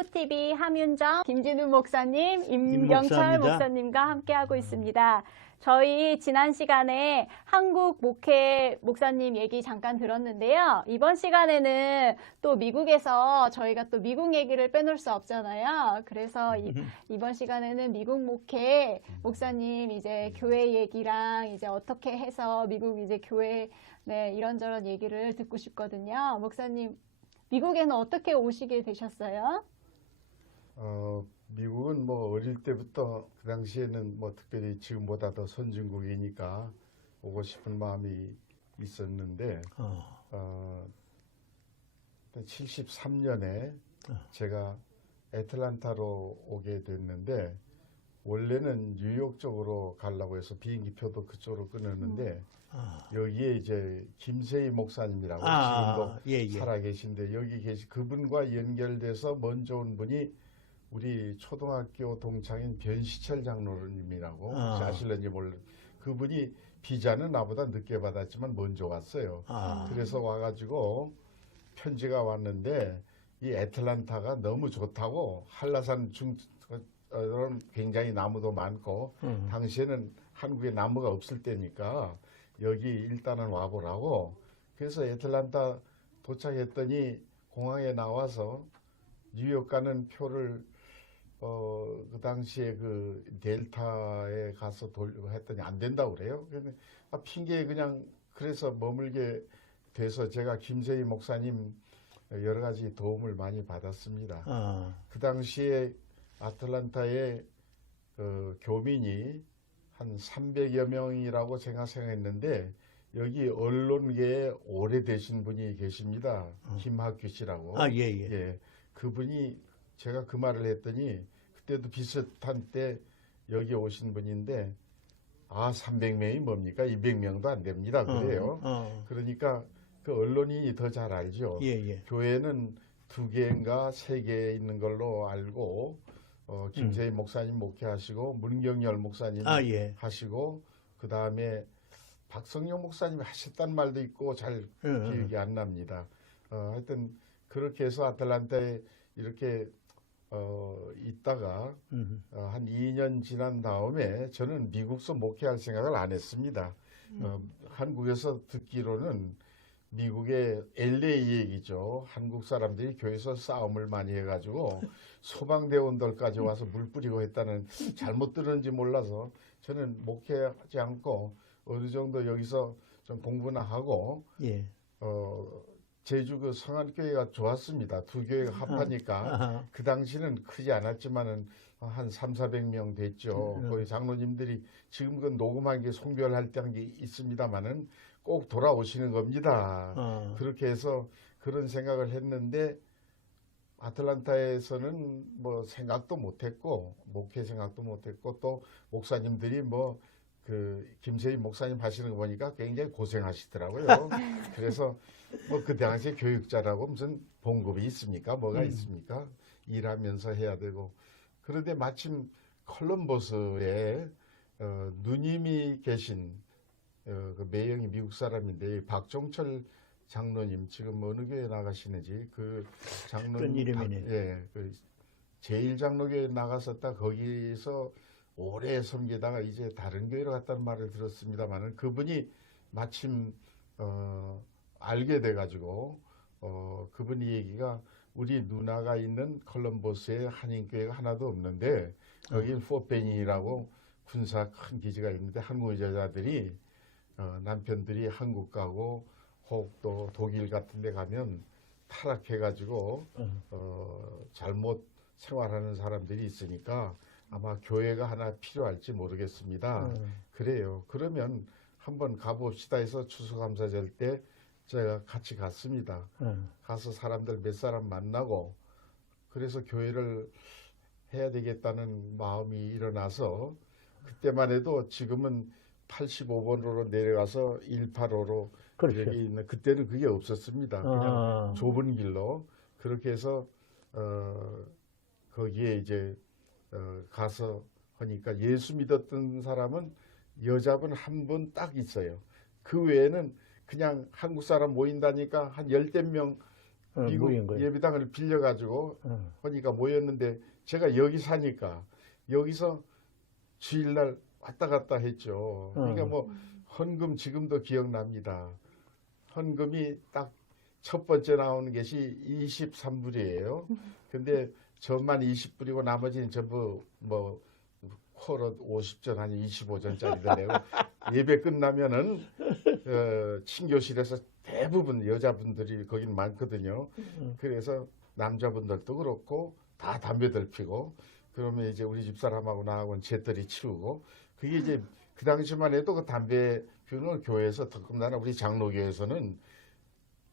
호프TV 함윤정, 김진우 목사님, 임경철 임목사입니다. 목사님과 함께하고 있습니다. 저희 지난 시간에 한국 목회 목사님 얘기 잠깐 들었는데요. 이번 시간에는 또 미국에서 저희가 또 미국 얘기를 빼놓을 수 없잖아요. 그래서 이번 시간에는 미국 목회 목사님 이제 교회 얘기랑 이제 어떻게 해서 미국 이제 교회 네, 이런저런 얘기를 듣고 싶거든요. 목사님, 미국에는 어떻게 오시게 되셨어요? 미국은 뭐 어릴 때부터 그 당시에는 뭐 특별히 지금보다 더 선진국이니까 오고 싶은 마음이 있었는데 73년에 제가 애틀란타로 오게 됐는데 원래는 뉴욕 쪽으로 가려고 해서 비행기표도 그쪽으로 끊었는데 여기에 이제 김세희 목사님이라고 지금도 예. 살아계신데 여기 계신 그분과 연결돼서 먼저 온 분이 우리 초등학교 동창인 변시철 장로님이라고 혹시 아실는지 몰라요. 그분이 비자는 나보다 늦게 받았지만 먼저 왔어요. 그래서 와가지고 편지가 왔는데 이 애틀란타가 너무 좋다고 한라산 굉장히 나무도 많고 당시에는 한국에 나무가 없을 때니까 여기 일단은 와보라고. 그래서 애틀란타 도착했더니 공항에 나와서 뉴욕 가는 표를 그 당시에 그 델타에 가서 돌리고 했더니 안 된다고 그래요. 근데 핑계 그냥 그래서 머물게 돼서 제가 김세희 목사님 여러 가지 도움을 많이 받았습니다. 그 당시에 아틀란타에 교민이 한 300여 명이라고 제가 생각했는데 여기 언론계에 오래되신 분이 계십니다. 김학규 씨라고. 예. 그분이 제가 그 말을 했더니 그때도 비슷한 때 여기 오신 분인데 300명이 뭡니까? 200명도 안 됩니다. 그래요. 그러니까 그 언론인이 더 잘 알죠. 예. 교회는 2개인가 3개 있는 걸로 알고 김세희 목사님 목회하시고 문경열 목사님 하시고 그 다음에 박성용 목사님이 하셨단 말도 있고 잘 기억이 안 납니다. 하여튼 그렇게 해서 아틀란타에 이렇게 있다가 한 2년 지난 다음에 저는 미국서 목회할 생각을 안 했습니다. 한국에서 듣기로는 미국의 LA 얘기죠. 한국 사람들이 교회에서 싸움을 많이 해가지고 소방대원들까지 와서 물 뿌리고 했다는 잘못 들은지 몰라서 저는 목회하지 않고 어느 정도 여기서 좀 공부나 하고 제주 그 성안교회가 좋았습니다. 두 교회가 합하니까 그 당시는 크지 않았지만은 한 300~400명 됐죠. 거기 장로님들이 지금 그 녹음한 게 송별할 때 한 게 있습니다만은 꼭 돌아오시는 겁니다. 그렇게 해서 그런 생각을 했는데 아틀란타에서는 뭐 생각도 못했고 목회 생각도 못했고 또 목사님들이 뭐 그 김세희 목사님 하시는 거 보니까 굉장히 고생하시더라고요. 그래서 뭐 그 당시에 교육자라고 무슨 봉급이 있습니까? 뭐가 있습니까? 일하면서 해야 되고. 그런데 마침 콜럼버스에 누님이 계신 그 매형이 미국 사람인데 박종철 장로님 지금 어느 교회 나가시는지 그 장로님 이름이네. 그 제1장로교회 나갔었다 거기서 오래 섬기다가 이제 다른 교회로 갔다는 말을 들었습니다만은 그분이 마침 알게 돼가지고 그분 얘기가 우리 누나가 있는 콜럼버스에 한인교회가 하나도 없는데 여기는 포펜이라고 군사 큰 기지가 있는데 한국 여자들이 남편들이 한국 가고 혹 또 독일 같은 데 가면 타락해가지고 잘못 생활하는 사람들이 있으니까 아마 교회가 하나 필요할지 모르겠습니다. 그래요. 그러면 한번 가봅시다 해서 추수감사절 때 제가 같이 갔습니다. 가서 사람들 몇 사람 만나고 그래서 교회를 해야 되겠다는 마음이 일어나서 그때만 해도 지금은 85번으로 내려가서 185로 그렇죠. 여기 있는 그때는 그게 없었습니다. 그냥 좁은 길로 그렇게 해서 거기에 이제 가서 하니까 예수 믿었던 사람은 여자분 한 분 딱 있어요. 그 외에는 그냥 한국 사람 모인다니까 한 10명 미국 모인 거예요. 예배당을 빌려가지고 하니까 모였는데 제가 여기 사니까 여기서 주일날 왔다 갔다 했죠. 그러니까 뭐 헌금 지금도 기억납니다. 헌금이 딱 첫 번째 나오는 것이 23불이에요. 근데 저만 20불이고 나머지는 전부 뭐 쿼럿 50전 아니 25전짜리더래요. 예배 끝나면은 친교실에서 대부분 여자분들이 거긴 많거든요. 그래서 남자분들도 그렇고 다 담배들 피고 그러면 이제 우리 집사람하고 나하고는 재떨이 치우고 그게 이제 그 당시만 해도 그 담배 피우는 걸 교회에서 더군다나 우리 장로교에서는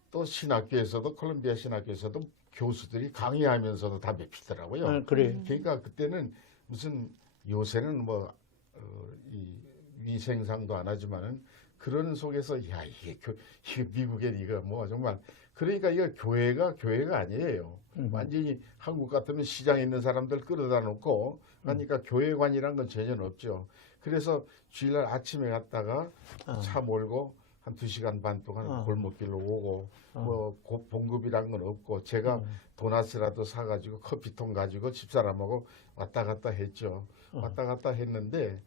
또 신학교에서도 콜롬비아 신학교에서도 교수들이 강의하면서도 담배 피더라고요. 그래. 그러니까 그때는 무슨 요새는 뭐 이 위생상도 안 하지만은 그런 속에서 야 이게 미국에 이거 뭐 정말 그러니까 이거 교회가 아니에요. 완전히 한국 같으면 시장에 있는 사람들 끌어다 놓고 그러니까 교회관이란 건 전혀 없죠. 그래서 주일날 아침에 갔다가 차 몰고 한 2시간 반 동안 골목길로 오고 뭐 봉급이란 건 없고 제가 도넛이라도 사가지고 커피통 가지고 집사람하고 왔다 갔다 했죠. 왔다 갔다 했는데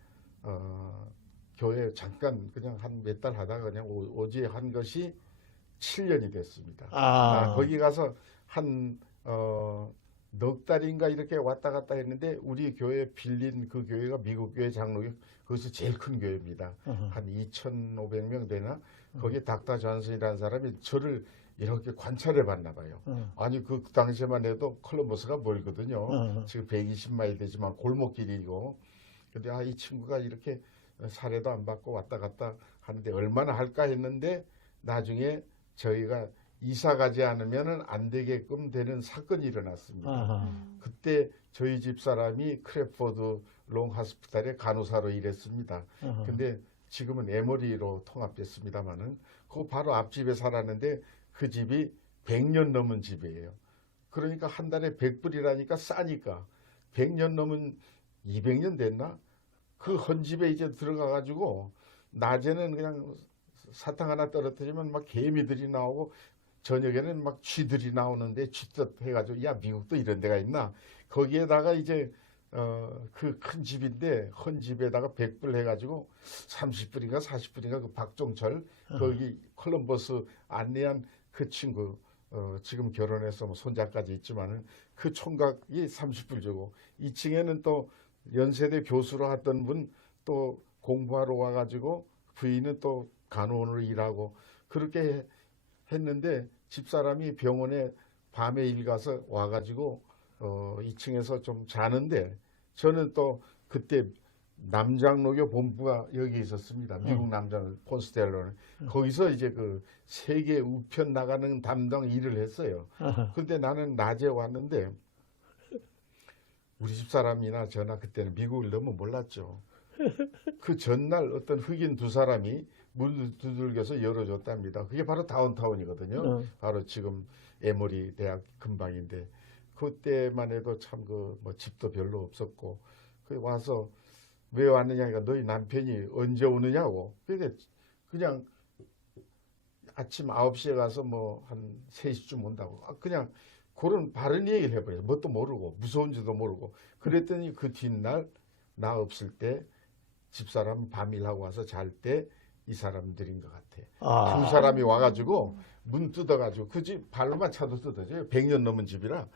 교회 잠깐 그냥 한 몇 달 하다가 그냥 오지 한 것이 7년이 됐습니다. 거기 가서 한 넉 달인가 이렇게 왔다 갔다 했는데 우리 교회 빌린 그 교회가 미국 교회 장로교 그것이 제일 큰 교회입니다. 한 2,500명 되나? 거기에 닥터 존슨이라는 사람이 저를 이렇게 관찰해 봤나 봐요. 아니 그 당시에만 해도 콜럼버스가 멀거든요. 지금 120마일 되지만 골목길이고 근데 이 친구가 이렇게 사례도 안 받고 왔다 갔다 하는데 얼마나 할까 했는데 나중에 저희가 이사 가지 않으면 안 되게끔 되는 사건이 일어났습니다. 그때 저희 집사람이 크래포드 롱 하스피탈의 간호사로 일했습니다. 근데 지금은 에머리로 통합됐습니다만은 그 바로 앞집에 살았는데 그 집이 100년 넘은 집이에요. 그러니까 한 달에 100불이라니까 싸니까 100년 넘은 200년 됐나? 그 헌집에 이제 들어가가지고 낮에는 그냥 사탕 하나 떨어뜨리면 막 개미들이 나오고 저녁에는 막 쥐들이 나오는데 쥐떡 해가지고 야 미국도 이런 데가 있나? 거기에다가 이제 그 큰 집인데 헌집에다가 100불 해가지고 30불인가 40불인가 그 박종철 거기 콜럼버스 안내한 그 친구 지금 결혼해서 뭐 손자까지 있지만은 그 총각이 30불 주고 2층에는 또 연세대 교수로 하던 분 또 공부하러 와가지고 부인은 또 간호원으로 일하고 그렇게 했는데 집사람이 병원에 밤에 일 가서 와가지고 2층에서 좀 자는데 저는 또 그때 남장로교 본부가 여기 있었습니다. 미국 남장 폰스텔로는 거기서 이제 그 세계 우편 나가는 담당 일을 했어요. 근데 나는 낮에 왔는데 우리 집사람이나 저나 그때는 미국을 너무 몰랐죠. 그 전날 어떤 흑인 두 사람이 문을 두들겨서 열어줬답니다. 그게 바로 다운타운이거든요. 바로 지금 에머리 대학 근방인데 그때만 해도 참 그 뭐 집도 별로 없었고 그 와서 왜 왔느냐 하니까 너희 남편이 언제 오느냐고. 그러니까 그냥 아침 9시에 가서 뭐 한 3시쯤 온다고. 그냥 그런 바른 얘기를 해버려요. 뭣도 모르고 무서운지도 모르고. 그랬더니 그 뒷날 나 없을 때 집사람 밤일하고 와서 잘 때 이 사람들인 것 같아. 두 사람이 와가지고 문 뜯어가지고 그 집 발로만 차도 뜯어져요. 100년 넘은 집이라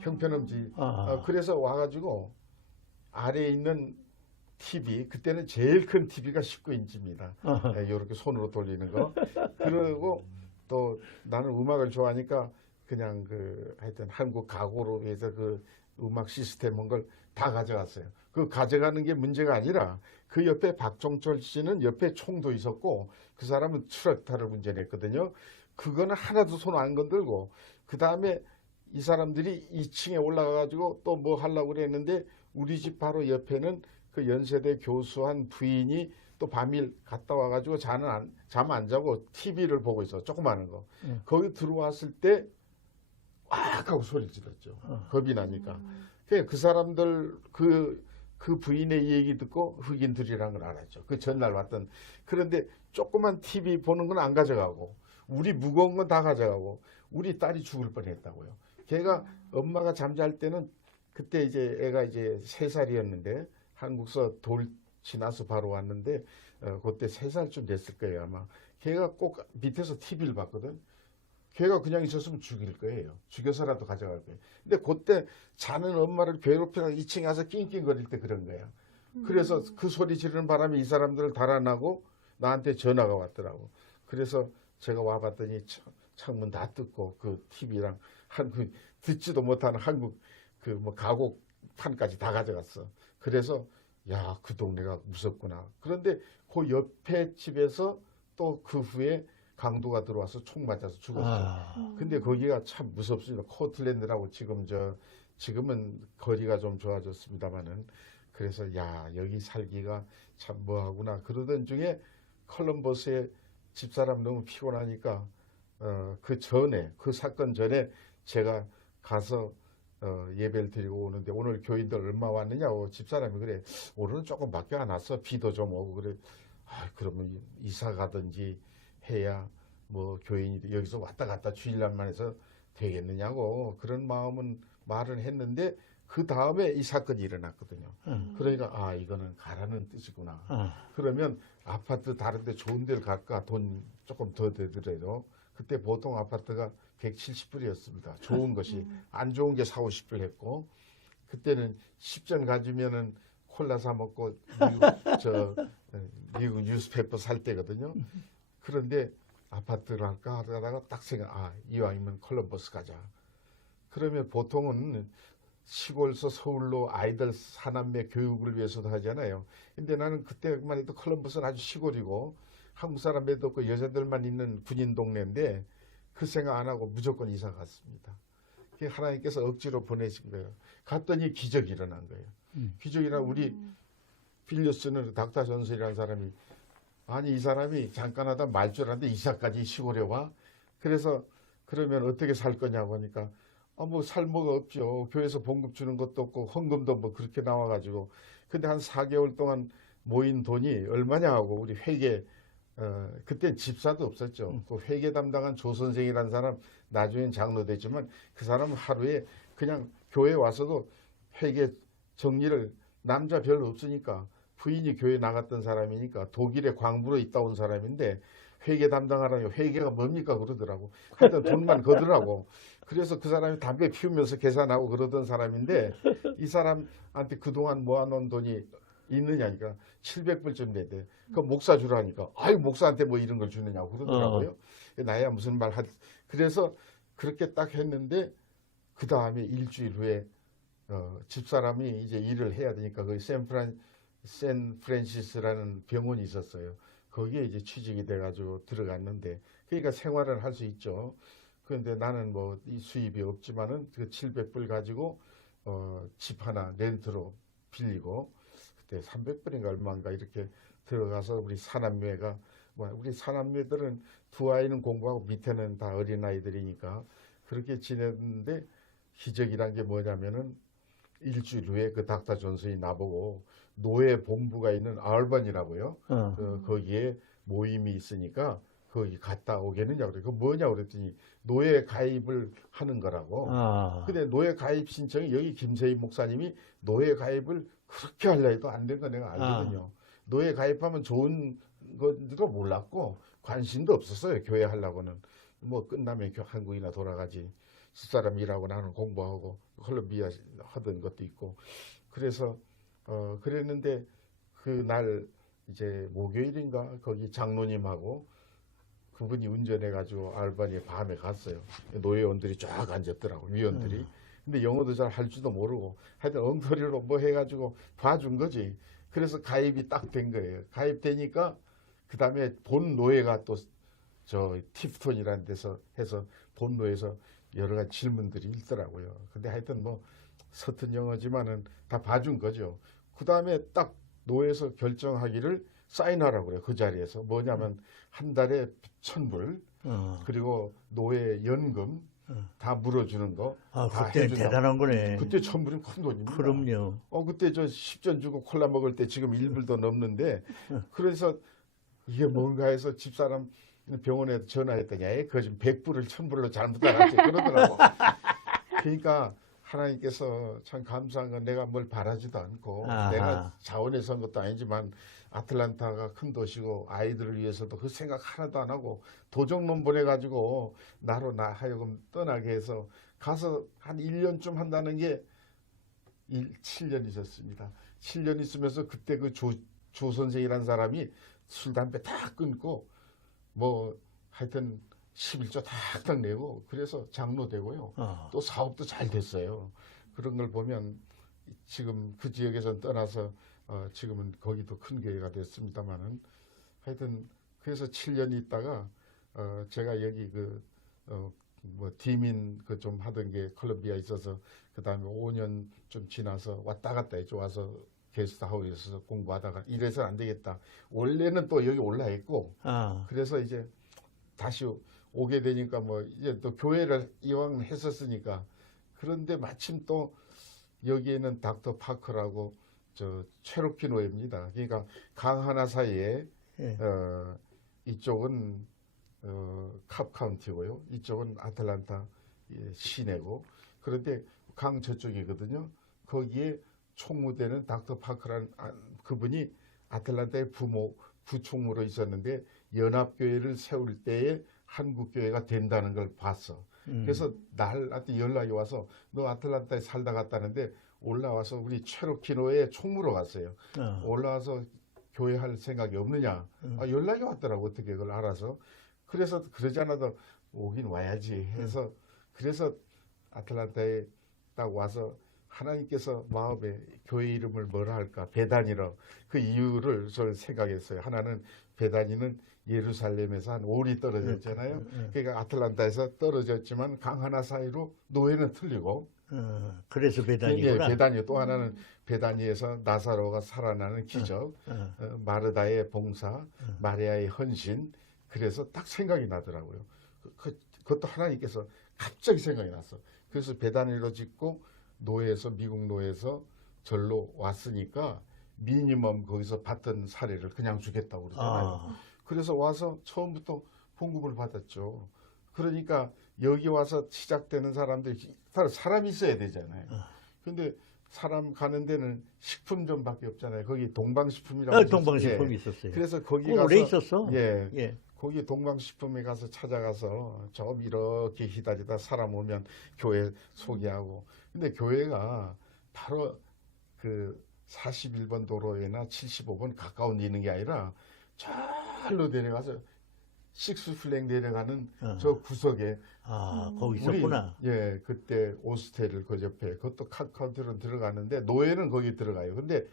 형편없는 집. 그래서 와가지고 아래에 있는 TV 그때는 제일 큰 TV가 19인치입니다. 이렇게 손으로 돌리는 거. 그리고 또 나는 음악을 좋아하니까 그냥 그 하여튼 한국 가곡으로 해서 그 음악 시스템 온 걸 다 가져갔어요. 그 가져가는 게 문제가 아니라 그 옆에 박종철 씨는 옆에 총도 있었고 그 사람은 트럭타를 운전했거든요. 그거는 하나도 손 안 건들고 그 다음에 이 사람들이 2층에 올라가가지고 또 뭐 하려고 그랬는데 우리 집 바로 옆에는 그 연세대 교수한 부인이 또 밤일 갔다 와가지고 잠 안 자고 TV를 보고 있어. 조그마한 거. 거기 들어왔을 때 꽉 하고 소리를 질렀죠. 겁이 나니까. 그 사람들 그 부인의 얘기 듣고 흑인들이라는 걸 알았죠. 그 전날 왔던. 그런데 조그만 TV 보는 건 안 가져가고 우리 무거운 건 다 가져가고 우리 딸이 죽을 뻔했다고요. 걔가 엄마가 잠잘 때는 그때 이제 애가 이제 3살이었는데 한국서 돌 지나서 바로 왔는데 그때 3살쯤 됐을 거예요 아마. 걔가 꼭 밑에서 TV를 봤거든. 걔가 그냥 있었으면 죽일 거예요. 죽여서라도 가져갈 거예요. 근데 그때 자는 엄마를 괴롭히다가 2층에 와서 낑낑거릴 때 그런 거야. 그래서 그 소리 지르는 바람에 이 사람들을 달아나고 나한테 전화가 왔더라고. 그래서 제가 와봤더니 창문 다 뜯고 그 TV랑 한국 듣지도 못하는 한국 그 뭐 가곡판까지 다 가져갔어. 그래서 야, 그 동네가 무섭구나. 그런데 그 옆에 집에서 또 그 후에 강도가 들어와서 총 맞아서 죽었죠. 아, 근데 거기가 참 무섭습니다. 코틀랜드라고 지금은 거리가 좀 좋아졌습니다만은 그래서 야, 여기 살기가 참 뭐하구나. 그러던 중에 컬럼버스에 집사람 너무 피곤하니까 그 사건 전에 제가 가서 예배를 드리고 오는데 오늘 교인들 얼마 왔느냐고 집사람이 그래. 오늘은 조금밖에 안 왔어. 비도 좀 오고 그래. 그러면 이사 가든지 해야 뭐 교인이 여기서 왔다 갔다 주일날만 해서 되겠느냐고 그런 말은 했는데 그 다음에 이 사건이 일어났거든요. 그러니까 이거는 가라는 뜻이구나. 그러면 아파트 다른 데 좋은 데를 갈까 돈 조금 더 들더라도 그때 보통 아파트가 170불이었습니다. 좋은 것이 안 좋은 게 4, 50불 했고 그때는 10전 가지면은 콜라 사 먹고 미국 뉴스페이퍼 살 때거든요. 그런데 아파트를 할까 하다가 딱 생각, 이왕이면 컬럼버스 가자. 그러면 보통은 시골에서 서울로 아이들 사남매 교육을 위해서도 하잖아요. 근데 나는 그때만 해도 컬럼버스는 아주 시골이고 한국 사람 애도 없고 여자들만 있는 군인 동네인데 그 생각 안 하고 무조건 이사 갔습니다. 하나님께서 억지로 보내신 거예요. 갔더니 기적이 일어난 거예요. 기적이 일어나 우리 빌려쓰는 닥터 존슨이라는 사람이 아니 이 사람이 잠깐 하다 말 줄 알았는데 이사까지 시골에 와. 그래서 그러면 어떻게 살 거냐고 하니까 뭐 살 뭐가 없죠. 교회에서 봉급 주는 것도 없고 헌금도 뭐 그렇게 나와가지고 근데 한 4개월 동안 모인 돈이 얼마냐 하고 우리 회계 그때 집사도 없었죠. 그 회계 담당한 조 선생이라는 사람 나중엔 장로 됐지만 그 사람은 하루에 그냥 교회 와서도 회계 정리를 남자 별로 없으니까 부인이 교회 나갔던 사람이니까 독일에 광부로 있다 온 사람인데 회계 담당하라니 회계가 뭡니까 그러더라고. 하여튼 돈만 거더라고. 그래서 그 사람이 담배 피우면서 계산하고 그러던 사람인데 이 사람한테 그동안 모아놓은 돈이 있느냐니까 700불쯤 되대. 그 목사 주라니까 목사한테 뭐 이런 걸 주느냐고 그러더라고요. 나야 무슨 말 그래서 그렇게 딱 했는데 그 다음에 일주일 후에 집사람이 이제 일을 해야 되니까 거기 샌프란시스라는 병원이 있었어요. 거기에 이제 취직이 돼가지고 들어갔는데 그러니까 생활을 할 수 있죠. 그런데 나는 뭐 이 수입이 없지만은 그 700불 가지고 집 하나 렌트로 빌리고 그때 300불인가 얼마인가 이렇게 들어가서 우리 사남매가 우리 사남매들은 두 아이는 공부하고 밑에는 다 어린 아이들이니까 그렇게 지냈는데 기적이란 게 뭐냐면은 일주일 후에 그 닥터 존슨이 나보고 노예 본부가 있는 알번이라고요. 거기에 모임이 있으니까 거기 갔다 오겠느냐 그래. 그 뭐냐 그랬더니 노예 가입을 하는 거라고. 근데 노예 가입 신청이 여기 김세희 목사님이 노예 가입을 그렇게 하려 해도 안 된 거 내가 알거든요. 노예 가입하면 좋은 건지도 몰랐고 관심도 없었어요. 교회 하려고는. 뭐 끝나면 한국이나 돌아가지. 집사람 일하고 나는 공부하고 콜롬비아 하던 것도 있고 그래서 그랬는데 그날 이제 목요일인가 거기 장로님하고 그분이 운전해가지고 알바니에 밤에 갔어요. 노예원들이 쫙 앉았더라고 위원들이. 근데 영어도 잘 할 줄도 모르고 하여튼 엉터리로 뭐 해가지고 봐준 거지. 그래서 가입이 딱 된 거예요. 가입되니까 그 다음에 본 노예가 또 저 팁톤이라는 데서 해서 본 노예에서 여러 가지 질문들이 있더라고요. 근데 하여튼 뭐 서툰 영어지만은 다 봐준 거죠. 그 다음에 딱 노예에서 결정하기를 사인하라고 그래요. 그 자리에서. 뭐냐면 한 달에 1,000불 그리고 노예 연금 다 물어주는 거. 다 그때 해준다고. 대단한 거네. 그때 1,000불은 큰 돈입니다. 그럼요. 그때 저 10전 주고 콜라 먹을 때 지금 1불도 넘는데 그래서 이게 뭔가 해서 집사람 병원에 전화했더니 그거 지금 100불을 1000불로 잘못 알았지 그러더라고. 그러니까 하나님께서 참 감사한 건 내가 뭘 바라지도 않고 아하. 내가 자원해서 한 것도 아니지만 아틀란타가 큰 도시고 아이들을 위해서도 그 생각 하나도 안 하고 도적놈 보내가지고 나로 나 하여금 떠나게 해서 가서 한 1년쯤 한다는 게 7년 있었습니다. 7년 있으면서 그때 그 조 선생이라는 사람이 술, 담배 다 끊고 뭐 하여튼 11조 탁탁 내고 그래서 장로 되고요. 또 사업도 잘 됐어요. 그런 걸 보면 지금 그 지역에서 떠나서 지금은 거기도 큰 교회가 됐습니다만은 하여튼 그래서 7년 있다가 제가 여기 뭐 디민 그 좀 하던 게 콜롬비아 있어서 그 다음에 5년 좀 지나서 왔다 갔다 했죠. 와서 게스트하우스에서 공부하다가 이래서는 안 되겠다. 원래는 또 여기 올라있고 그래서 이제 다시 오게 되니까 뭐 이제 또 교회를 이왕 했었으니까 그런데 마침 또 여기에는 닥터 파커라고 저 체로키 노예입니다. 그러니까 강 하나 사이에 예. 이쪽은 캅 카운티고요. 이쪽은 아틀란타 시내고 그런데 강 저쪽이거든요. 거기에 총무대는 닥터 파커라는 그분이 아틀란타의 부총무로 있었는데 연합교회를 세울 때에 한국교회가 된다는 걸 봤어. 그래서 나한테 연락이 와서 너 아틀란타에 살다 갔다는데 올라와서 우리 체로키노의 총무로 갔어요. 올라와서 교회 할 생각이 없느냐. 연락이 왔더라고. 어떻게 그걸 알아서. 그래서 그러지 않아도 오긴 와야지 해서 그래서 아틀란타에 딱 와서 하나님께서 마음에 교회 이름을 뭐라 할까 베다니로 그 이유를 저는 생각했어요. 하나는 베다니는 예루살렘에서 한 5리 떨어졌잖아요. 그러니까 아틀란타에서 떨어졌지만 강 하나 사이로 노예는 틀리고 그래서 베다니구나. 예, 베다니 또 하나는 베다니에서 나사로가 살아나는 기적, 마르다의 봉사, 마리아의 헌신. 그래서 딱 생각이 나더라고요. 그것도 하나님께서 갑자기 생각이 났어. 그래서 베다니로 짓고 노예에서 미국 노예에서 절로 왔으니까 미니멈 거기서 받던 사례를 그냥 주겠다고 그러잖아요. 그래서 와서 처음부터 봉급을 받았죠. 그러니까 여기 와서 시작되는 사람들이 사람이 있어야 되잖아요. 근데 사람 가는 데는 식품점밖에 없잖아요. 거기 동방식품이라고 동방식품이 예. 있었어요. 그래서 거기 오래 가서 있었어. 예. 거기 동방식품에 가서 찾아가서 좀 이렇게 기다리다 사람 오면 교회 소개하고. 근데 교회가 바로 그 41번 도로에나 75번 가까운 데 있는 게 아니라 절로 내려가서 식스플랭 내려가는 저 구석에 거기 있었구나. 예, 그때 오스테를 그 옆에 그것도 카운티로 들어가는데 노예는 거기 들어가요. 근데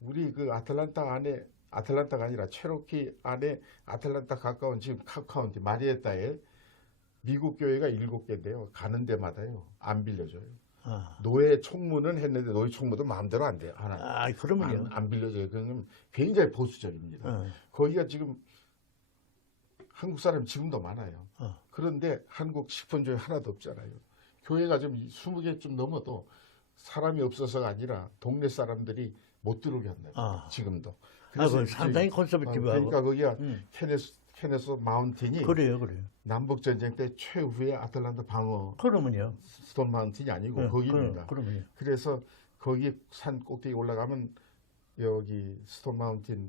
우리 그 아틀란타 안에 아틀란타가 아니라 체로키 안에 아틀란타 가까운 지금 캅 카운티 마리에타에 미국 교회가 7개인데요. 가는 데마다요. 안 빌려줘요. 노예 총무는 했는데 노예 총무도 마음대로 안 돼요. 하나. 그러면요. 안 빌려줘요. 그건 굉장히 보수적입니다. 거기가 지금 한국 사람이 지금도 많아요. 그런데 한국 식품점이 하나도 없잖아요. 교회가 좀 20개쯤 넘어도 사람이 없어서가 아니라 동네 사람들이 못 들어오게 한다. 지금도. 그래서 상당히 컨서버티브하고. 그러니까 거기가 케네스 마운틴이 그래요. 남북 전쟁 때 최후의 아틀란타 방어 그러면요. 스톤 마운틴이 아니고 거기입니다. 그러면요. 그래서 거기 산 꼭대기 올라가면 여기 스톤 마운틴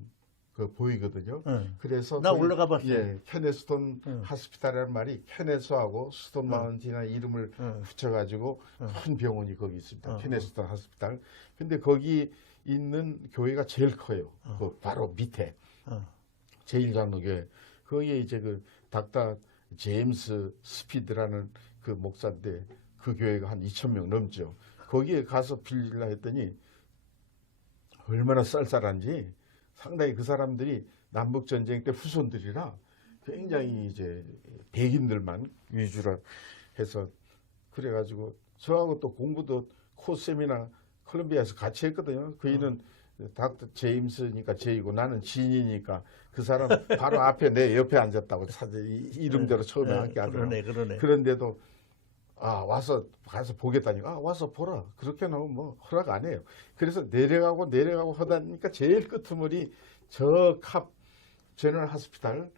그 보이거든요. 그래서 나 올라가 봤어요. 예, 케네스톤 하스피탈이라는 말이 케네스하고 스톤 마운틴이나 이름을 붙여가지고 큰 병원이 거기 있습니다. 케네스톤 하스피탈. 근데 거기 있는 교회가 제일 커요. 그 바로 밑에 제1장로교회. 거기에 이제 그 닥터 제임스 스피드라는 그 목사인데 그 교회가 한 2,000명 넘죠. 거기에 가서 빌리려 했더니 얼마나 쌀쌀한지 상당히 그 사람들이 남북전쟁 때 후손들이라 굉장히 이제 백인들만 위주로 해서 그래가지고 저하고 또 공부도 코세미나 콜롬비아에서 같이 했거든요. 그이는 닥터 제임스니까 제이고 나는 진이니까 그 사람 바로 앞에 내 옆에 앉았다고 이름대로 처음에 함께 하더라고요. 그러네. 그런데도 가서 보겠다니까 와서 보라. 그렇게 나오면 뭐 허락 안 해요. 그래서 내려가고 하다니까 제일 끄트머리 저 캅 제너럴 하스피탈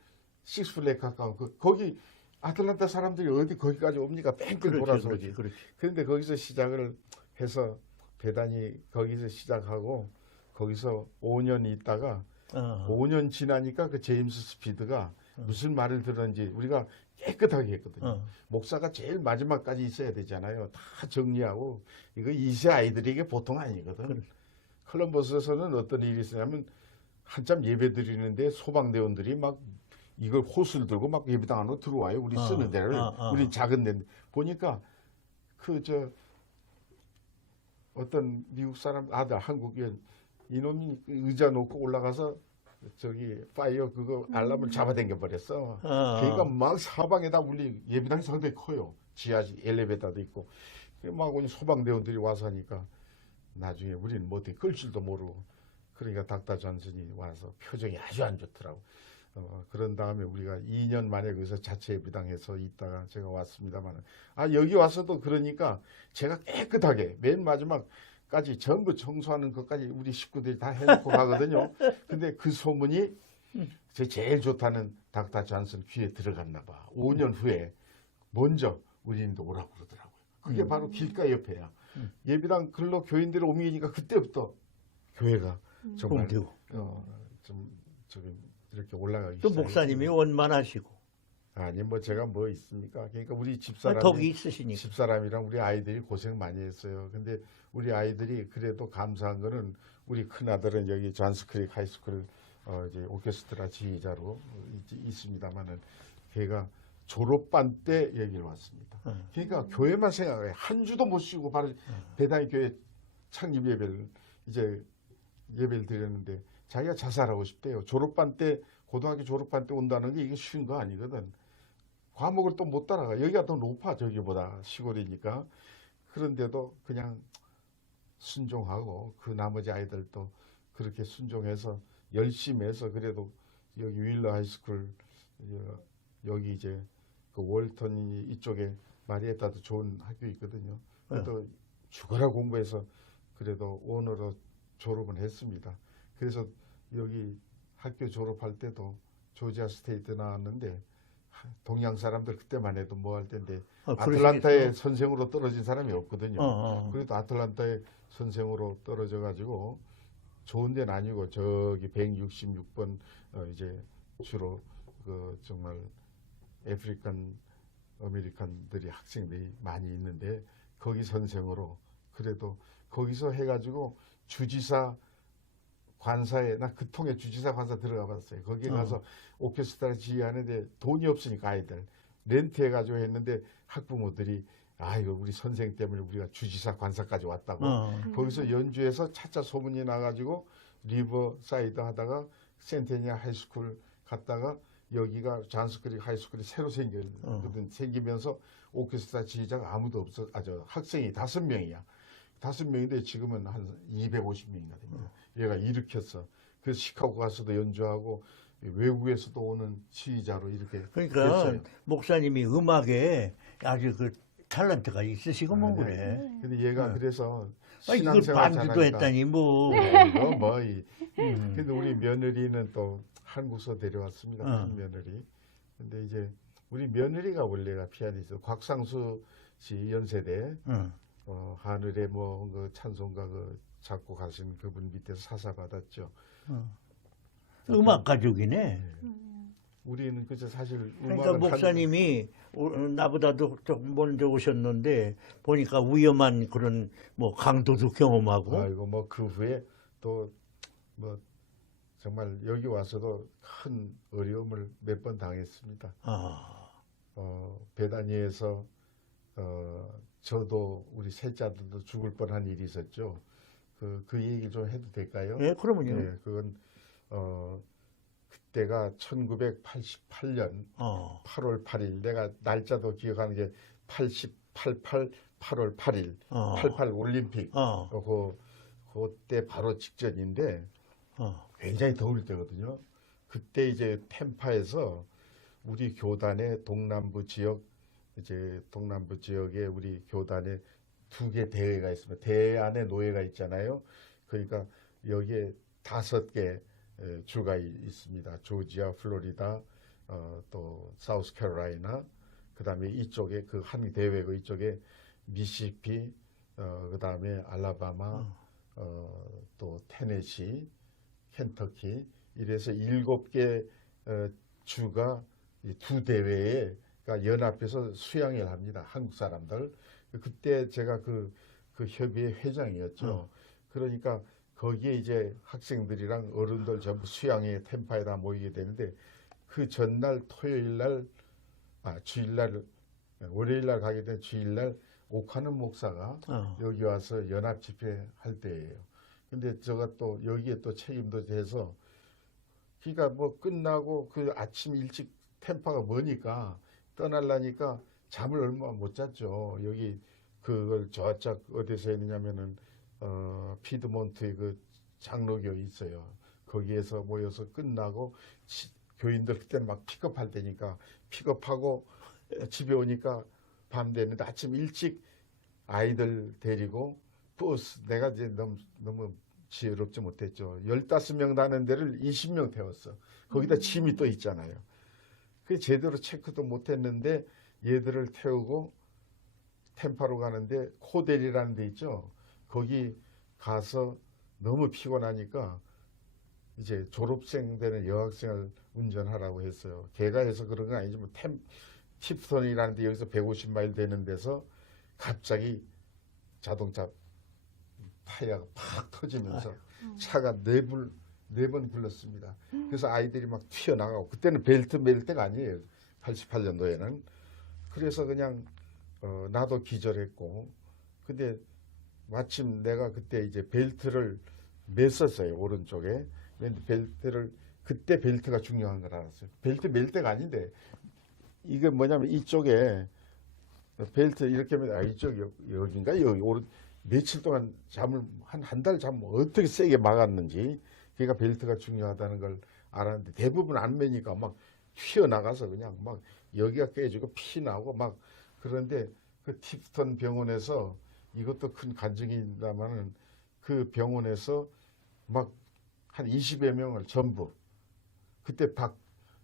식스플레이 가까운 거기 아틀란타 사람들이 어디 거기까지 옵니까? 뺑뺑 돌아서 오지. 그렇지. 그런데 거기서 시작을 해서 배단이 거기서 시작하고 거기서 5년 있다가 어. 5년 지나니까 그 제임스 스피드가 무슨 말을 들었는지 우리가 깨끗하게 했거든요. 어. 목사가 제일 마지막까지 있어야 되잖아요. 다 정리하고 이거 2세 아이들에게 보통 아니거든. 그래. 콜럼버스에서는 어떤 일이 있었냐면 한참 예배 드리는데 소방대원들이 막 이걸 호스를 들고 막 예배당 안으로 들어와요. 우리 쓰는 데를. 우리 작은 데인데 보니까 어떤 미국 사람 아들 한국인 이놈이 의자 놓고 올라가서 저기 파이어 그거 알람을 잡아당겨 버렸어. 그러니까 막 사방에다 울리 예배당이 상당히 커요. 지하 엘리베이터도 있고 막 오니 소방대원들이 와서 하니까 나중에 우리는 뭐 어떻게 끌 줄도 모르고 그러니까 닥터 존슨이 와서 표정이 아주 안 좋더라고. 그런 다음에 우리가 2년 만에 거기서 자체 예배당에서 있다가 제가 왔습니다만 여기 와서도 그러니까 제가 깨끗하게 맨 마지막까지 전부 청소하는 것까지 우리 식구들이 다 해놓고 가거든요. 근데 그 소문이 제일 좋다는 닥터 존슨 귀에 들어갔나 봐. 5년 후에 먼저 우리님도 오라고 그러더라고요. 그게 바로 길가 옆에야. 예배당 글로 교인들을 옮기니까 그때부터 교회가 정말 좀 저기 이렇게 올라가기 또 목사님이 원만하시고 아니 뭐 제가 뭐 있습니까? 그러니까 우리 집사람이 덕이 있으시니까. 집사람이랑 우리 아이들이 고생 많이 했어요. 근데 우리 아이들이 그래도 감사한 거는 우리 큰 아들은 여기 존스크릭 하이스쿨 이제 오케스트라 지휘자로 있습니다만은 걔가 졸업반 때 여기를 왔습니다. 그러니까 교회만 생각해 한 주도 못 쉬고 바로 배당의 교회 창립 예배를 이제 예배를 드렸는데 자기가 자살하고 싶대요. 졸업반 때 고등학교 졸업반 때 온다는 게 이게 쉬운 거 아니거든. 과목을 또 못 따라가. 여기가 더 높아 저기보다 시골이니까. 그런데도 그냥 순종하고 그 나머지 아이들도 그렇게 순종해서 열심히 해서 그래도 여기 윌러 하이스쿨 여기 이제 그 월턴 이쪽에 마리에타도 좋은 학교 있거든요. 그래도 죽어라 공부해서 그래도 원어로 졸업은 했습니다. 그래서 여기 학교 졸업할 때도 조지아 스테이트 나왔는데 동양 사람들 그때만 해도 뭐 할 텐데 아틀란타에 선생으로 떨어진 사람이 없거든요. 그래도 아틀란타에 선생으로 떨어져 가지고 좋은 데는 아니고 저기 166번 이제 주로 그 정말 아프리칸 아메리칸들이 학생들이 많이 있는데 거기 선생으로 그래도 거기서 해가지고 주지사 관사에 나 그 통에 주지사 관사 들어가 봤어요. 거기에 가서 오케스트라 지휘하는데 돈이 없으니까 아이들 렌트 해가지고 했는데 학부모들이 이거 우리 선생 때문에 우리가 주지사 관사까지 왔다고 거기서 연주해서 차차 소문이 나가지고 리버사이드 하다가 센테니아 하이스쿨 갔다가 여기가 존스크릭 하이스쿨이 새로 생기면서 오케스트라 지휘자가 아무도 없어 학생이 5명이야. 5명인데 지금은 한 250명이나 됩니다. 얘가 일으켰어. 그래서 시카고 가서도 연주하고 외국에서도 오는 지휘자로 이렇게 그러니까 됐어요. 목사님이 음악에 아주 그 탤런트가 있으시고 뭐 그래. 근데 얘가 그래서 이걸 신앙생활 반주도 잘하니까 했다니 뭐. 근데 우리 며느리는 또 한국서 데려왔습니다. 큰 며느리. 근데 이제 우리 며느리가 원래가 피아니스트 곽상수 씨 연세대 하늘에 뭐 그 찬송가 그 작곡하신 그분 밑에서 사사 받았죠. 음악 가족이네. 우리는 그저 사실 그러니까 목사님이 나보다도 좀 먼저 오셨는데 보니까 위험한 그런 뭐 강도도 경험하고. 아이고 뭐 그 후에 또 뭐 정말 여기 와서도 큰 어려움을 몇 번 당했습니다. 베다니에서 저도 우리 셋째 아들도 죽을 뻔한 일이 있었죠. 그 얘기 좀 해도 될까요? 네, 그러면요. 네, 그건 그때가 1988년 8월 8일 내가 날짜도 기억하는 게 8월 8일 88 올림픽 그때 바로 직전인데 굉장히 더울 때거든요. 그때 이제 템파에서 우리 교단의 동남부 지역에 우리 교단에 2개 대회가 있습니다. 대회 안에 노예가 있잖아요. 그러니까 여기에 5개 주가 있습니다. 조지아, 플로리다, 또 사우스캐롤라이나, 그다음에 이쪽에 그 한 대회고 이쪽에 미시시피, 그다음에 알라바마, 또 테네시, 켄터키, 이래서 7개 주가 이 두 대회에 그러니까 연합해서 수양회를 합니다. 한국 사람들. 그때 제가 그 협의회 회장이었죠. 그러니까 거기에 이제 학생들이랑 어른들 전부 수양회 템파에다 모이게 되는데, 그 전날 토요일 날, 주일 날, 월요일 날 가게 된 주일 날 오카는 목사가 여기 와서 연합 집회 할 때예요. 근데 제가 또 여기에 또 책임도 돼서, 그러니까 뭐 끝나고 그 아침 일찍 템파가 머니까 떠날라니까 잠을 얼마 못 잤죠. 여기 그걸 저짝 어디서 했느냐면은 피드몬트에 그 장로교 있어요. 거기에서 모여서 끝나고 교인들 그때는 막 픽업할 때니까 픽업하고 집에 오니까 밤 됐는데, 아침 일찍 아이들 데리고 버스, 내가 이제 너무 지혜롭지 못했죠. 15명 다는 데를 20명 태웠어. 거기다 짐이 또 있잖아요. 그 제대로 체크도 못했는데 얘들을 태우고 템파로 가는데 코델이라는 데 있죠. 거기 가서 너무 피곤하니까 이제 졸업생 되는 여학생을 운전하라고 했어요. 걔가 해서 그런 건 아니지만 팁스톤이라는 데 여기서 150마일 되는 데서 갑자기 자동차 타이어가 팍 터지면서 차가 네 번 굴렀습니다. 그래서 아이들이 막 튀어나가고, 그때는 벨트 맬 때가 아니에요. 88년도에는. 그래서 그냥 나도 기절했고, 근데 마침 내가 그때 이제 벨트를 맸었어요. 오른쪽에. 근데 그때 벨트가 중요한 걸 알았어요. 벨트 맬 때가 아닌데, 이게 뭐냐면 이쪽에 벨트 이렇게 하면, 이쪽 여긴가? 여기 며칠 동안 잠을 한 달 잠 어떻게 세게 막았는지, 그러니까 벨트가 중요하다는 걸 알았는데, 대부분 안 매니까 막 튀어나가서 그냥 막 여기가 깨지고 피 나고 막. 그런데 그 팁스톤 병원에서, 이것도 큰 간증입니다만은, 그 병원에서 막 한 20여 명을 전부, 그때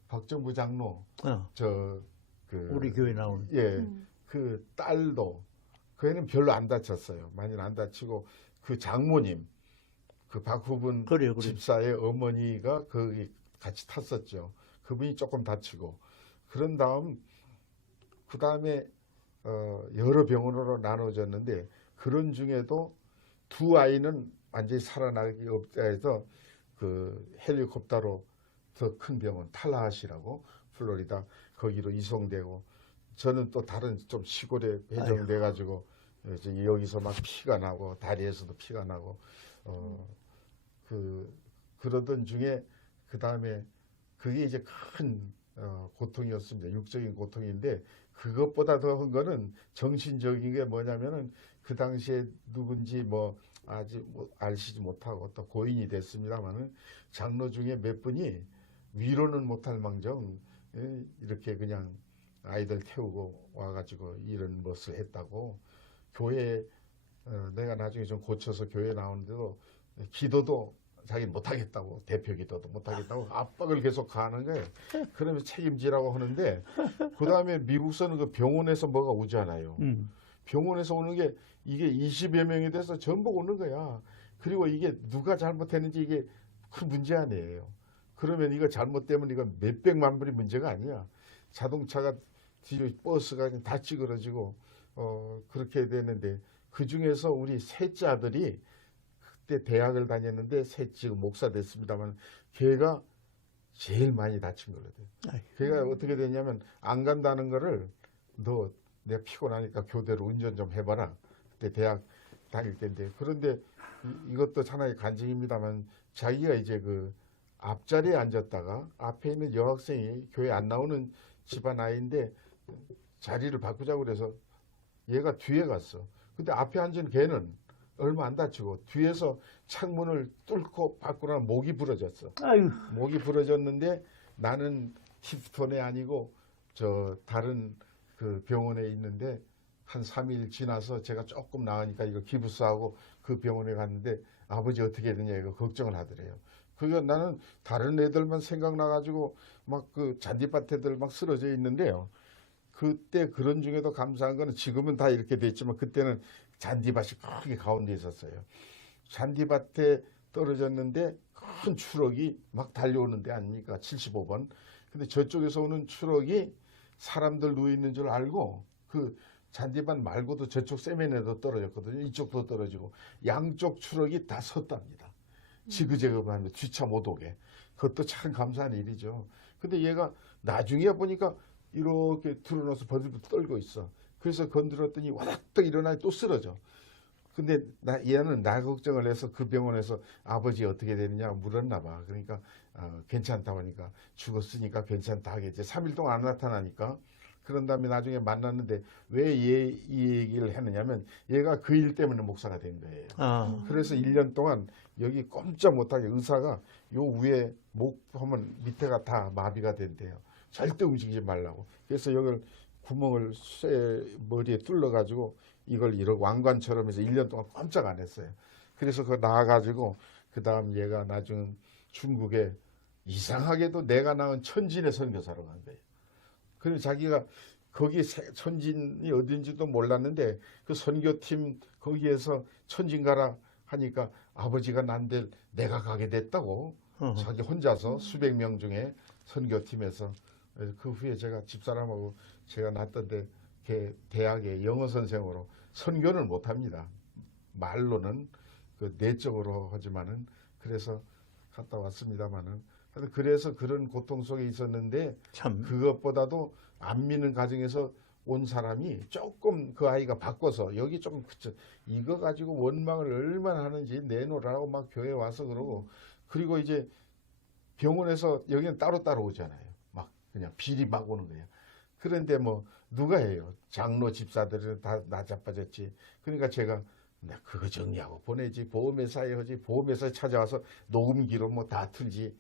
박정부 장로, 우리 교회 나온. 예, 그 딸도, 그 애는 별로 안 다쳤어요. 많이는 안 다치고, 그 장모님, 그 박후분 그래. 집사의 어머니가 거기 같이 탔었죠. 그분이 조금 다치고. 그런 다음, 그 다음에 여러 병원으로 나눠졌는데, 그런 중에도 두 아이는 완전히 살아나기 없다 해서 그 헬리콥터로 더 큰 병원 탈라하시라고 플로리다 거기로 이송되고, 저는 또 다른 좀 시골에 배정돼 가지고 여기서 막 피가 나고 다리에서도 피가 나고 그러던 중에, 그 다음에 그게 이제 큰 고통이었습니다. 육적인 고통인데, 그것보다 더 한 거는 정신적인 게 뭐냐면은, 그 당시에 누군지 아직 알시지 못하고 또 고인이 됐습니다만은, 장로 중에 몇 분이 위로는 못할 망정 이렇게 그냥 아이들 태우고 와가지고 이런 것을 했다고. 교회 내가 나중에 좀 고쳐서 교회 나오는데도 기도도 자기 못하겠다고, 대표 기도도 못하겠다고 압박을 계속 가하는 거예요. 그러면서 책임지라고 하는데, 그 다음에 미국서는 그 병원에서 뭐가 오잖아요. 병원에서 오는 게 이게 20여 명이 돼서 전부 오는 거야. 그리고 이게 누가 잘못했는지 이게 큰 문제 아니에요. 그러면 이거 잘못되면 이거 몇백만 불이 문제가 아니야. 자동차가 버스가 다 찌그러지고 그렇게 되는데, 그 중에서 우리 셋째 아들이 그때 대학을 다녔는데 셋째 목사 됐습니다만, 걔가 제일 많이 다친 거거든. 걔가 어떻게 됐냐면, 안 간다는 거를, 너 내가 피곤하니까 교대로 운전 좀 해봐라. 그때 대학 다닐 때인데. 그런데 이것도 하나의 간증입니다만, 자기가 이제 그 앞자리에 앉았다가 앞에 있는 여학생이 교회 안 나오는 집안 아이인데 자리를 바꾸자고 그래서 얘가 뒤에 갔어. 근데 앞에 앉은 걔는 얼마 안 다치고, 뒤에서 창문을 뚫고 밖으로 목이 부러졌어. 목이 부러졌는데, 나는 팁스톤에 아니고 다른 그 병원에 있는데, 한 3일 지나서 제가 조금 나으니까 이거 기부스하고 그 병원에 갔는데, 아버지 어떻게 되냐 이거 걱정을 하더래요. 그거 나는 다른 애들만 생각나가지고 막 그 잔디밭에들 막 쓰러져 있는데요. 그때 그런 중에도 감사한 거는 지금은 다 이렇게 됐지만 그때는 잔디밭이 크게 가운데 있었어요. 잔디밭에 떨어졌는데 큰 추럭이 막 달려오는 데 아닙니까? 75번. 근데 저쪽에서 오는 추럭이 사람들 누워 있는 줄 알고 그 잔디밭 말고도 저쪽 세면에도 떨어졌거든요. 이쪽도 떨어지고 양쪽 추럭이 다 섰답니다. 지그재그하면 뒤차 못 오게. 그것도 참 감사한 일이죠. 근데 얘가 나중에 보니까 이렇게 들어놓아서 버들버들 떨고 있어. 그래서 건드렸더니 와닥 일어나 또 쓰러져. 근데 얘는 나 걱정을 해서 그 병원에서 아버지 어떻게 되느냐 물었나 봐. 그러니까 괜찮다고 하니까 죽었으니까 괜찮다 하겠지. 3일 동안 안 나타나니까. 그런 다음에 나중에 만났는데 왜 이 얘기를 했느냐면 얘가 그 일 때문에 목사가 된 거예요. 아, 그래서 1년 동안 여기 꼼짝 못하게 의사가 요 위에 목 하면 밑에가 다 마비가 된대요. 절대 움직이지 말라고. 그래서 여기를 구멍을 머리에 뚫어가지고 이걸 이렇게 왕관처럼 해서 1년 동안 꼼짝 안 했어요. 그래서 그거 나와가지고 그 다음 얘가 나중에 중국에 이상하게도 내가 낳은 천진의 선교사로 간 거예요. 그래서 자기가 거기 천진이 어딘지도 몰랐는데 그 선교팀 거기에서 천진 가라 하니까 아버지가 난데 내가 가게 됐다고 자기 혼자서 수백 명 중에 선교팀에서 그 후에 제가 집사람하고 제가 낳았던데 대학의 영어 선생으로 선교는 못합니다. 말로는 그 내적으로 하지만은 그래서 갔다 왔습니다만은 그래서 그런 고통 속에 있었는데 참. 그것보다도 안 믿는 가정에서 온 사람이 조금 그 아이가 바꿔서 여기 좀 이거 가지고 원망을 얼마나 하는지 내놓으라고 막 교회 와서 그러고 그리고 이제 병원에서 여기는 따로따로 오잖아요. 막 그냥 비리 막 오는 거예요. 그런데 뭐 누가 해요? 장로 집사들은 다 나자빠졌지. 그러니까 제가 그거 정리하고 보내지. 보험회사에 하지. 보험회사에 찾아와서 녹음기로 뭐 다 틀지.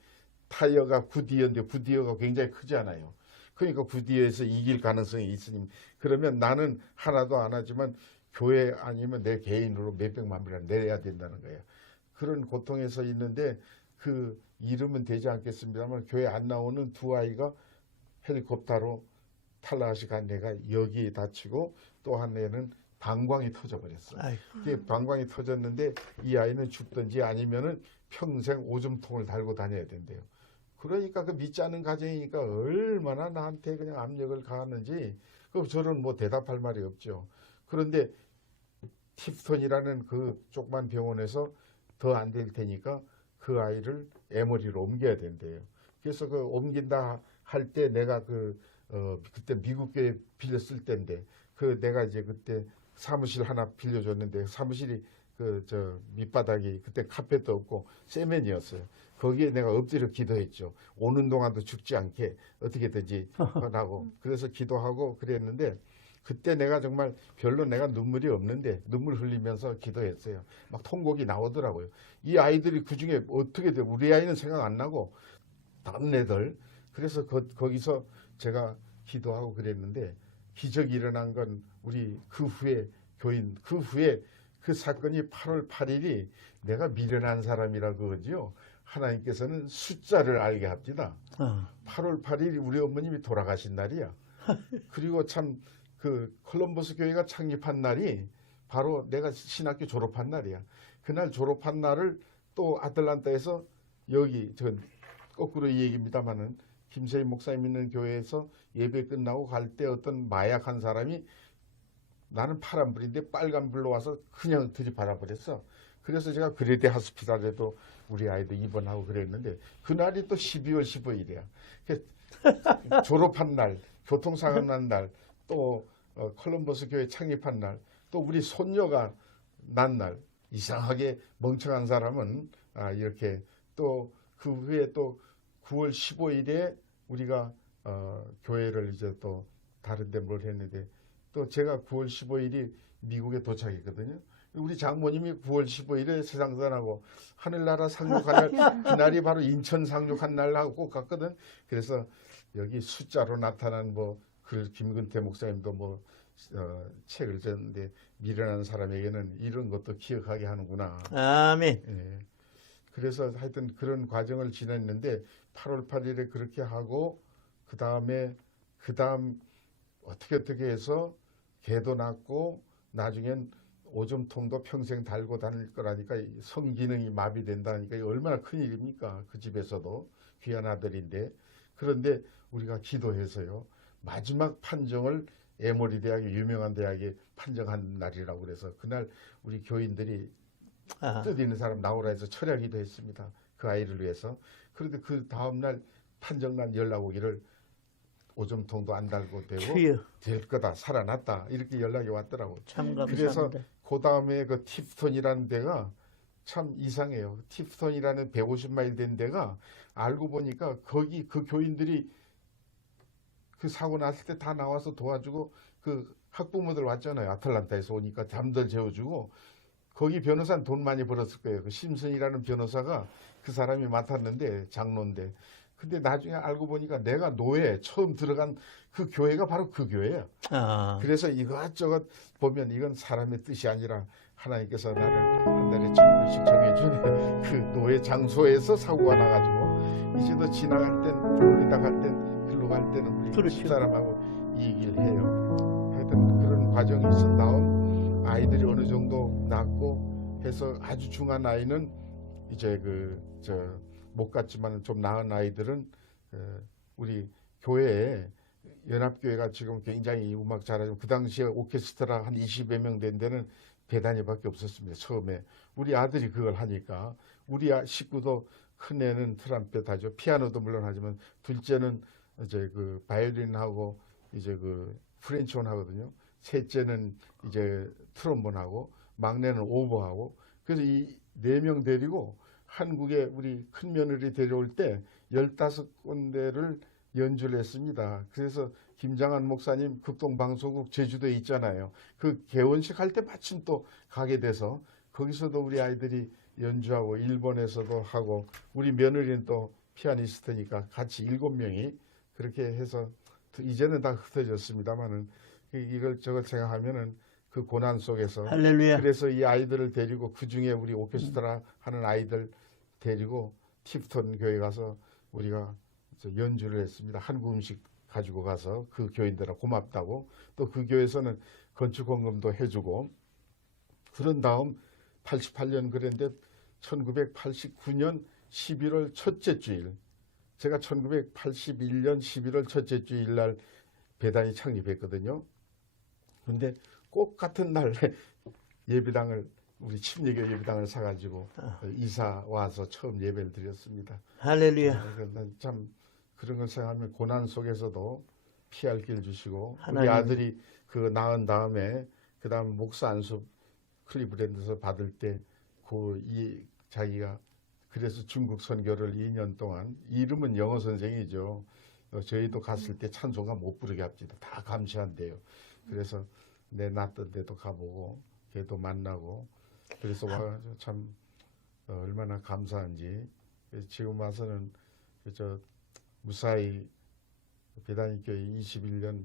타이어가 구디어인데 구디어가 굉장히 크잖아요. 그러니까 구디어에서 이길 가능성이 있으니 그러면 나는 하나도 안 하지만 교회 아니면 내 개인으로 몇백만 불을 내야 된다는 거예요. 그런 고통에서 있는데 그 이름은 되지 않겠습니다만 교회 안 나오는 두 아이가 헬리콥터로 탈라시 간 애가 여기 다치고 또 한 애는 방광이 터져버렸어요. 이게 방광이 터졌는데 이 아이는 죽든지 아니면은 평생 오줌통을 달고 다녀야 된대요. 그러니까 그 믿지 않는 가정이니까 얼마나 나한테 그냥 압력을 가하는지 그 저는 뭐 대답할 말이 없죠. 그런데 팁스톤이라는 그 조그만 병원에서 더 안 될 테니까 그 아이를 에머리로 옮겨야 된대요. 그래서 그 옮긴다 할 때 내가 그때 미국 교회 빌렸을 때인데 그 내가 이제 그때 사무실 하나 빌려줬는데 사무실이 밑바닥이 그때 카펫도 없고 세면이었어요. 거기에 내가 엎드려 기도했죠. 오는 동안도 죽지 않게 어떻게든지 하라고. 그래서 기도하고 그랬는데 그때 내가 정말 별로 내가 눈물이 없는데 눈물 흘리면서 기도했어요. 막 통곡이 나오더라고요. 이 아이들이 그중에 어떻게 돼? 우리 아이는 생각 안 나고 다른 애들. 그래서 거기서 제가 기도하고 그랬는데 기적이 일어난 건 우리 그 후에 교인 그 후에 그 사건이 8월 8일이 내가 미련한 사람이라 그러지요. 하나님께서는 숫자를 알게 합니다. 8월 8일이 우리 어머님이 돌아가신 날이야. 그리고 참 그 콜럼버스 교회가 창립한 날이 바로 내가 신학교 졸업한 날이야. 그날 졸업한 날을 또 아틀란타에서 여기 거꾸로 이 얘기입니다만은 김세희 목사님 있는 교회에서 예배 끝나고 갈 때 어떤 마약한 사람이 나는 파란불인데 빨간불로 와서 그냥 들이받아 버렸어. 그래서 제가 그레데 하스피탈에도 우리 아이도 입원하고 그랬는데 그날이 또 12월 15일이야. 졸업한 날, 교통사고 난 날, 또 콜럼버스 교회 창립한 날, 또 우리 손녀가 난 날, 이상하게 멍청한 사람은 이렇게 또 그 후에 또 9월 15일에 우리가 교회를 이제 또 다른 데 뭘 했는데 또 제가 9월 15일이 미국에 도착했거든요. 우리 장모님이 9월 15일에 세상 떠나고 하늘나라 상륙한 날, 그날이 바로 인천 상륙한 날하고 꼭 같거든. 그래서 여기 숫자로 나타난 김근태 목사님도 책을 썼는데 미련한 사람에게는 이런 것도 기억하게 하는구나. 아멘. 예. 그래서 하여튼 그런 과정을 지냈는데 8월 8일에 그렇게 하고 그다음 어떻게 해서 개도 낳고 나중엔 오줌통도 평생 달고 다닐 거라니까 성기능이 마비된다니까 이게 얼마나 큰일입니까? 그 집에서도 귀한 아들인데. 그런데 우리가 기도해서요. 마지막 판정을 에모리 대학이 유명한 대학에 판정한 날이라고 그래서 그날 우리 교인들이 아, 뜻 있는 사람 나오라 해서 철야기도 했습니다. 그 아이를 위해서. 그런데 그 다음날 판정난 연락 오기를 오줌통도 안 달고 되고 주여 될 거다, 살아났다 이렇게 연락이 왔더라고요. 참 그래서 감사합니다. 그 다음에 그 팁스톤이라는 데가 참 이상해요. 팁스톤이라는 150마일 된 데가 알고 보니까 거기 그 교인들이 그 사고 났을 때 다 나와서 도와주고 그 학부모들 왔잖아요. 아틀란타에서 오니까 잠들 재워주고 거기 변호사는 돈 많이 벌었을 거예요. 그 심슨이라는 변호사가 그 사람이 맡았는데 장로인데 근데 나중에 알고 보니까 내가 노예 처음 들어간 그 교회가 바로 그 교회야. 아, 그래서 이것저것 보면 이건 사람의 뜻이 아니라 하나님께서 나를 한 달에 1,000불씩 정해준 그 노예 장소에서 사고가 나가지고 이제도 지나갈 땐 플로리다 갈 땐 글로 갈 때는 우리 그렇죠. 집사람하고 이 얘기를 해요. 하여튼 그런 과정이 있은 다음 아이들이 어느 정도 낳고 해서 아주 중한 아이는 이제 못 갔지만 좀 나은 아이들은 우리 교회에 연합교회가 지금 굉장히 음악 잘하고 그 당시에 오케스트라 한 20여 명 된 데는 배단위밖에 없었습니다. 처음에 우리 아들이 그걸 하니까 우리 식구도 큰 애는 트럼펫 하죠. 피아노도 물론 하지만 둘째는 이제 그 바이올린하고 이제 그 프렌치혼 하거든요. 셋째는 이제 트롬본 하고 막내는 오보하고 그래서 이 4명 데리고 한국에 우리 큰 며느리 데려올 때 15군데를 연주를 했습니다. 그래서 김장한 목사님 극동방송국 제주도에 있잖아요. 그 개원식 할 때 마침 또 가게 돼서 거기서도 우리 아이들이 연주하고 일본에서도 하고 우리 며느리는 또 피아니스트니까 같이 7명이 그렇게 해서 이제는 다 흩어졌습니다만은 이걸 저걸 생각하면은 그 고난 속에서 할렐루야. 그래서 이 아이들을 데리고 그 중에 우리 오케스트라 하는 아이들 데리고 팁스톤 교회 가서 우리가 연주를 했습니다. 한국 음식 가지고 가서 그 교인들은 고맙다고 또 그 교회에서는 건축 헌금도 해주고 그런 다음 88년 그랬는데 1989년 11월 첫째 주일 제가 1981년 11월 첫째 주일 날 배단이 창립했거든요. 그런데 꼭 같은 날 예배당을 우리 침례교 예배당을 사가지고 이사 와서 처음 예배를 드렸습니다. 할렐루야. 참 그런 걸 생각하면 고난 속에서도 피할 길 주시고 우리 하나님. 아들이 그 낳은 다음에 그 다음 목사 안수 클리브랜드에서 받을 때 자기가 그래서 중국 선교를 2년 동안 이름은 영어 선생이죠. 저희도 갔을 때 찬송가 못 부르게 합니다. 다 감시한대요. 그래서 내 낳던 데도 가보고 걔도 만나고 그래서 와가지고 참 얼마나 감사한지 지금 와서는 무사히 배단위교회 21년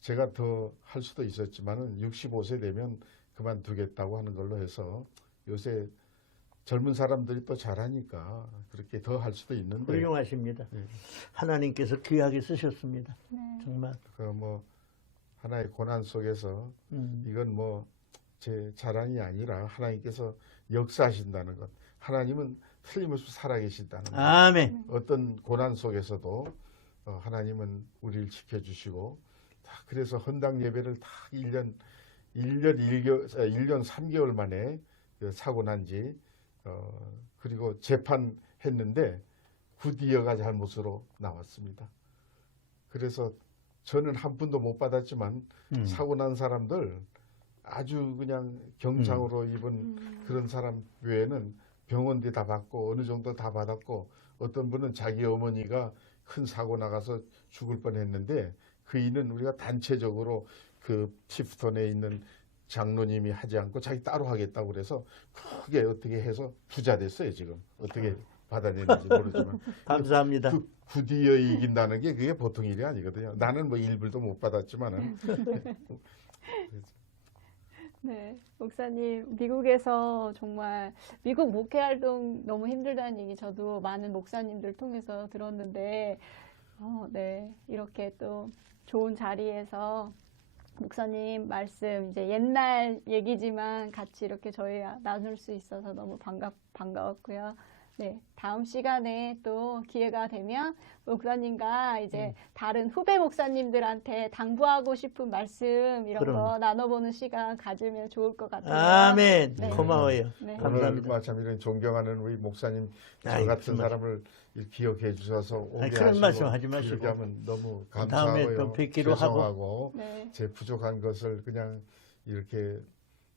제가 더 할 수도 있었지만은 65세 되면 그만두겠다고 하는 걸로 해서 요새 젊은 사람들이 또 잘하니까 그렇게 더 할 수도 있는데 훌륭하십니다. 네. 하나님께서 귀하게 쓰셨습니다. 네. 정말. 하나의 고난 속에서 이건 제 자랑이 아니라 하나님께서 역사하신다는 것. 하나님은 틀림없이 살아계신다는 것. 아멘. 어떤 고난 속에서도 하나님은 우리를 지켜주시고 그래서 헌당 예배를 다 1년 3개월 만에 사고 난지 그리고 재판했는데 굿이어가 잘못으로 나왔습니다. 그래서 저는 한 푼도 못 받았지만 사고 난 사람들 아주 그냥 경상으로 입은 그런 사람 외에는 병원비 다 받고 어느 정도 다 받았고 어떤 분은 자기 어머니가 큰 사고 나가서 죽을 뻔했는데 그 일은 우리가 단체적으로 그 팁스톤에 있는 장로님이 하지 않고 자기 따로 하겠다고 그래서 크게 어떻게 해서 부자 됐어요. 지금 어떻게 받아내는지 모르지만 감사합니다. 그 굿이어 이긴다는 게 그게 보통 일이 아니거든요. 나는 1불도 못 받았지만은 네, 목사님, 미국에서 정말 미국 목회 활동 너무 힘들다는 얘기 저도 많은 목사님들 통해서 들었는데, 네, 이렇게 또 좋은 자리에서 목사님 말씀, 이제 옛날 얘기지만 같이 이렇게 저희 나눌 수 있어서 너무 반가웠고요. 네, 다음 시간에 또 기회가 되면 목사님과 이제 다른 후배 목사님들한테 당부하고 싶은 말씀 이런 그럼. 거 나눠보는 시간 가지면 좋을 것 같아요. 아멘. 네. 고마워요. 네. 오늘 감사합니다. 마침 이런 존경하는 우리 목사님 저 아이, 같은 무슨 사람을 기억해 주셔서 오게 그런 하시고 말씀 하지 마시고. 이렇게 하면 너무 다음에 감사하고요. 또 뵙기로 하고. 죄송하고 네. 제 부족한 것을 그냥 이렇게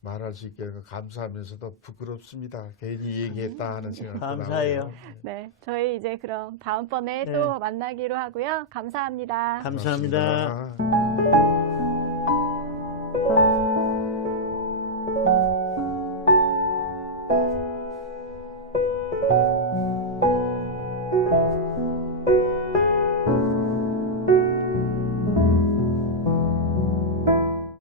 말할 수 있게 해서 감사하면서도 부끄럽습니다. 괜히 얘기했다 하는 생각도 감사해요. 나고요. 네, 저희 이제 그럼 다음번에 네. 또 만나기로 하고요. 감사합니다. 감사합니다. 고맙습니다.